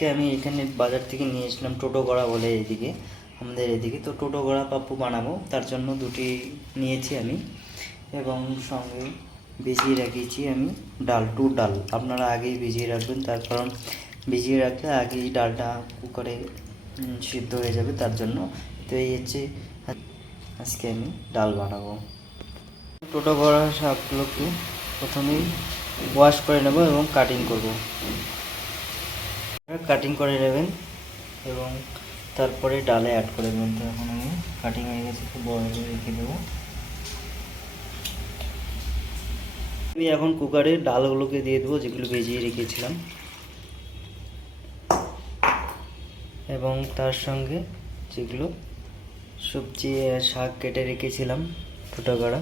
আজকে আমি এখানে বাজার থেকে নিয়ে এসলাম টোটোগড়া বলে এইদিকে, আমাদের এদিকে। তো টোটোগড়া পাপ্পু বানাবো, তার জন্য দুটি নিয়েছি আমি, এবং সঙ্গে ভিজিয়ে রেখেছি আমি ডাল। আপনারা আগেই ভিজিয়ে রাখবেন, তার কারণ ভিজিয়ে রাখলে আগেই ডালটা কুকারে সিদ্ধ হয়ে যাবে, তার জন্য। তো এই হচ্ছে আজকে আমি ডাল বানাবো। টোটোগড়া শাকগুলোকে প্রথমেই ওয়াশ করে নেব এবং কাটিং করে নেবেন এবং তারপরে ডালে অ্যাড করে দেবেন। তো এখন আমি কাটিং হয়ে গেছে, খুব বড় করে রেখে দেবো। আমি এখন কুকারে ডালগুলোকে দিয়ে দেবো, যেগুলো ভিজিয়ে রেখেছিলাম, এবং তার সঙ্গে যেগুলো সবজি শাক কেটে রেখেছিলাম টোটোগড়া,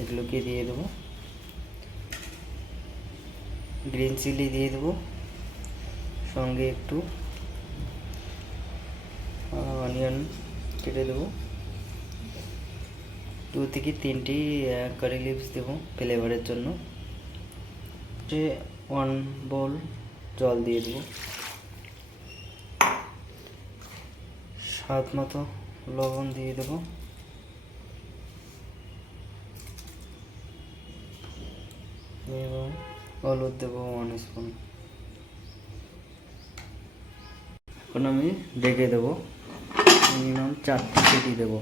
এগুলোকে দিয়ে দেবো। গ্রিন চিলি দিয়ে দেবো, সঙ্গে একটু অনিয়ন কেটে দেবো, 2 থেকে 3টি কারি লিভস দেবো ফ্লেভারের জন্য। 1 বোল জল দিয়ে দেবো, স্বাদ মতো লবণ দিয়ে দেবো, এবং হলুদ দেবো 1 স্পুন। এখন আমি ঢেকে দেবো, মিনিমাম 4টি সিটি দেবো।